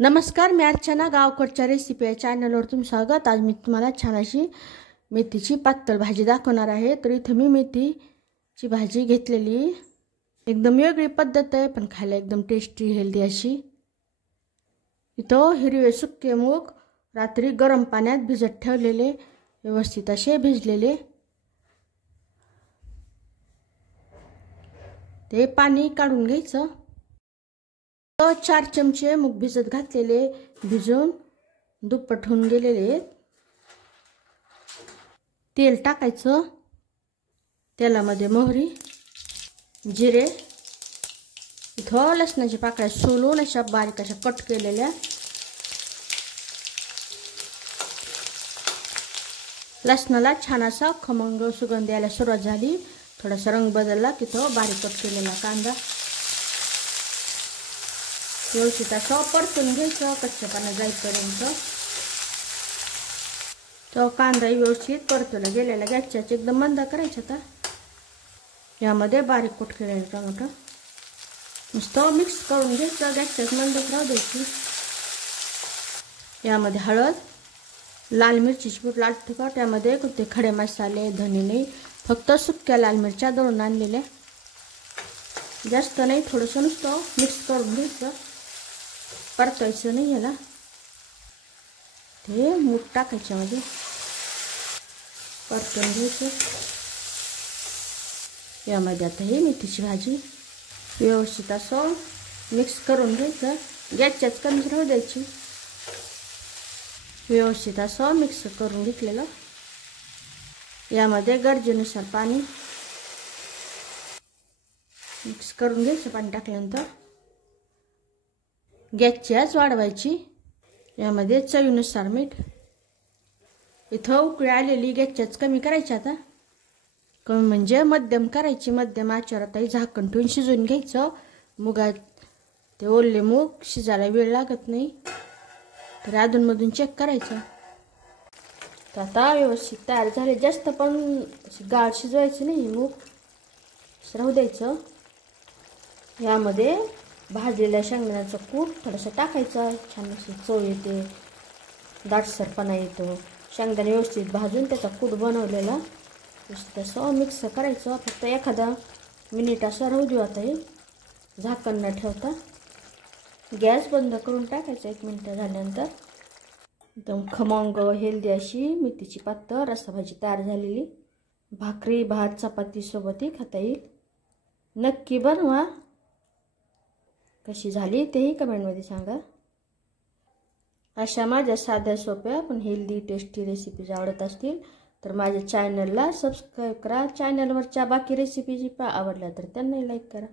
नमस्कार, मी अर्चना गावकडच्या रेसिपी या चॅनलवर तुमचं स्वागत। आज मी तुम्हाला छान अशी मेथीची पातळ भाजी दाखवणार आहे। तर इथे मी मेथीची भाजी घेतलेली, एकदम वेगळी पद्धत आहे पण खायला एकदम टेस्टी हेल्दी अशी। इथं हिरवे सुके मूग रात्री गरम पाण्यात भिजत ठेवलेले, व्यवस्थित असे भिजलेले, ते पाणी काढून घ्यायचं। 4 चमचे मूग भिजत घातलेले, भिजून दुप्पट होऊन गेलेले। तेल टाकायचं, तेलामध्ये मोहरी, जिरे, इथं लसणाच्या पाकळ्या सोलून अशा बारीक अशा कट केलेल्या, लसणाला छान असा खमंग सुगंध यायला सुरुवात झाली, थोडासा रंग बदलला की तो बारीक कट केलेला कांदा व्यवस्थित असं परतून घ्यायचं कच्चेपणा जाईपर्यंत। तो कांदा व्यवस्थित परतवला गेलेला, गॅसची आच एकदम मंद करायचा। आता यामध्ये बारीक कट केलेला टोमॅटो नुसतं मिक्स करून घ्यायचं, गॅसची आच मंद राहू द्यायची। यामध्ये हळद, लाल मिरचीची पूड, लाल तिखट, यामध्ये कुठे खडे मसाले, धने नाही, फक्त सुक्या लाल मिरच्या दळून आणलेल्या, जास्त नाही, थोडंसं नुसतं मिक्स करून घ्यायचं, परतायचं नाही याला। ते मूग टाकायच्या मध्ये परतून घ्यायचं। यामध्ये आता ही मेथीची भाजी व्यवस्थित असं मिक्स करून घ्यायचं, गॅसच्याच कमी राहू द्यायची। व्यवस्थित असं मिक्स करून घेतलेलं, यामध्ये गरजेनुसार पाणी मिक्स करून घ्यायचं। पाणी टाकल्यानंतर गॅसची आच वाढवायची, यामध्ये चवीनुसार मीठ, इथं उकळी आलेली, गॅसची आच कमी करायची। आता कमी म्हणजे मध्यम करायची, मध्यम आचेवर आता झाकण ठेवून शिजवून घ्यायचं। मुगात ते ओले मूग शिजायला वेळ लागत नाही, तर अधूनमधून चेक करायचं। तर आता व्यवस्थित तयार झाले, जास्त पण गाळ शिजवायचं नाही, मूग राहू द्यायचं। यामध्ये भाजलेल्या शेंगदाण्याचं कूट थोडंसं टाकायचं, छान अशी चव येते, दाटसरपणा येतो। शेंगदाणे व्यवस्थित भाजून त्याचा कूट बनवलेला तसं मिक्स करायचं, फक्त एखादा मिनिट असं राहू देऊ। आता हे झाकण न ठेवता गॅस बंद करून टाकायचं। 1 मिनिट झाल्यानंतर एकदम खमंग हेल्दी अशी मेथीची पातळ रस्साभाजी तयार झालेली, भाकरी, भात, चपाती सोबतही खाता येईल। नक्की बनवा, कशी झाली तेही कमेंटमध्ये सांगा। अशा माझ्या साध्या सोप्या पण हेल्दी टेस्टी रेसिपीज आवडत असतील तर माझ्या चॅनलला सबस्क्राईब करा। चॅनलवरच्या बाकी रेसिपीज आवडल्या तर त्यांनाही लाईक करा।